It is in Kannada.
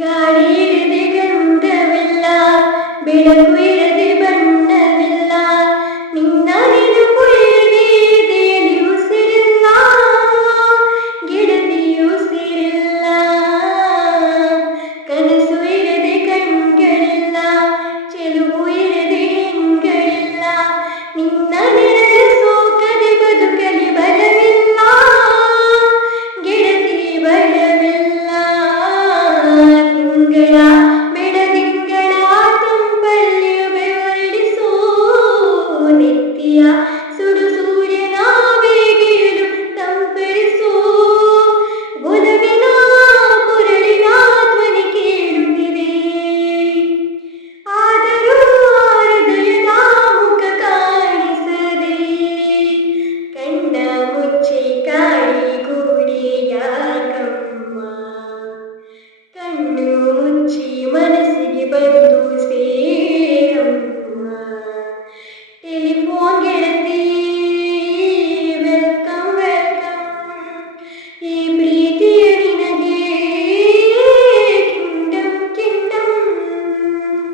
ಗಾಳಿ ಇರದೆ ಗಂಧವಿಲ್ಲ, ಬೆಳಕು ಇರದೆ ಬಣ್ಣವಿಲ್ಲ, ನಿನ್ನ ನೆನಪು ಇರದೆ ಎದೆಯಲ್ಲಿ ಉಸಿರಿಲ್ಲ, ಗೆಳತಿ ಉಸಿರಿಲ್ಲ. ಕನಸು ಇರದೆ ಕಣ್ಗಳಿಲ್ಲ, ಚೆಲುವು ಇರದೆ ಹೆಂಗಳಿಲ್ಲ, ನಿನ್ನ ನೆರಳು ಸೋಕದೆ ಬದುಕಲಿ ಬಲವಿಲ್ಲ, ಗೆಳತಿ ಬಲವಿಲ್ಲ. ತಿಂಗಳ ಬೆಳದಿಂಗಳ ತಂಪಲ್ಲಿಯು ಬೆವರಿಳಿಸೋ, ನೆತ್ತಿಯ ಸುಡು ಸೂರ್ಯನ ಬೇಗೆಯಲು ತಂಪರಿಸೋ, ಒಲವಿನ ಕೊರಳಿನ ಧ್ವನಿ ಕೇಳುತ್ತಿದೆ. ಆದರೂ ಆ ಹೃದಯದ ಮುಖ ಕಾಣಿಸದೆ, ಕಣ್ಣ ಮುಚ್ಚಿ ಕಾಡಿ ಗೂಡಿ ಯಾಕಮ್ಮ, ಕಣ್ಣು ಮುಚ್ಚಿ ಮನಸ್ಸಿಗೆ ಬಂದು ಸೇ